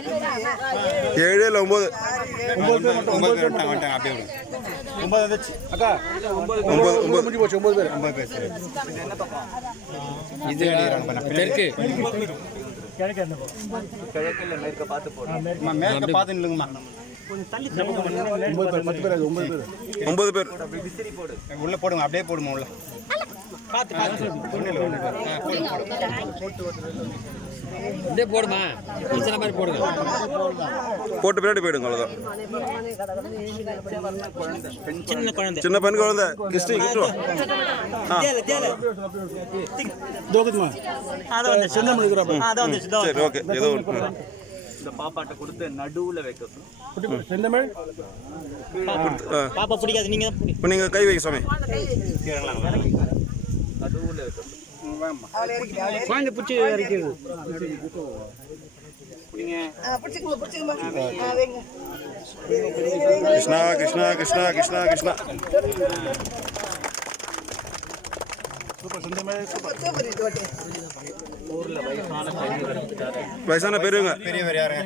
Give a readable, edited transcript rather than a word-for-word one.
7 இல்ல 9 அக்கா 9 முடிஞ்சு போச்சு 9 பேர் இது தெற்கு கிழக்குல மேற்க பார்த்து போடுங்க. மேற்க பார்த்து நில்லுங்கம்மா. 9 பேர் 9 பேர் விசிறி போடு. உள்ள போடுங்க, அப்படியே போடுமா உள்ள. இதே போடுமா பிரச்சனை மாதிரி போடுங்க. போட்டு பின்னாடி போயிடுங்க. அவ்வளோதான். சின்ன குழந்தை சின்ன பெண் குழந்தை கிறிஸ்டி கிட்டு வா. சரி ஓகே. ஏதோ ஒன்று இந்த பாப்பாட்ட கொடுத்து நடுவுல வைக்க சொல்லு. பாப்பா பிடிக்காது. நீங்க இப்போ நீங்கள் கை வைக்க சாமி. நடுவுல வைக்க சொல்லு. குழந்தை பிடிச்சி வரைக்கும் கிருஷ்ணா கிருஷ்ணா கிருஷ்ணா கிருஷ்ணா கிருஷ்ணா. ஊர்ல வயசான வயசான பெரியவங்க பெரியவர் யாருங்க?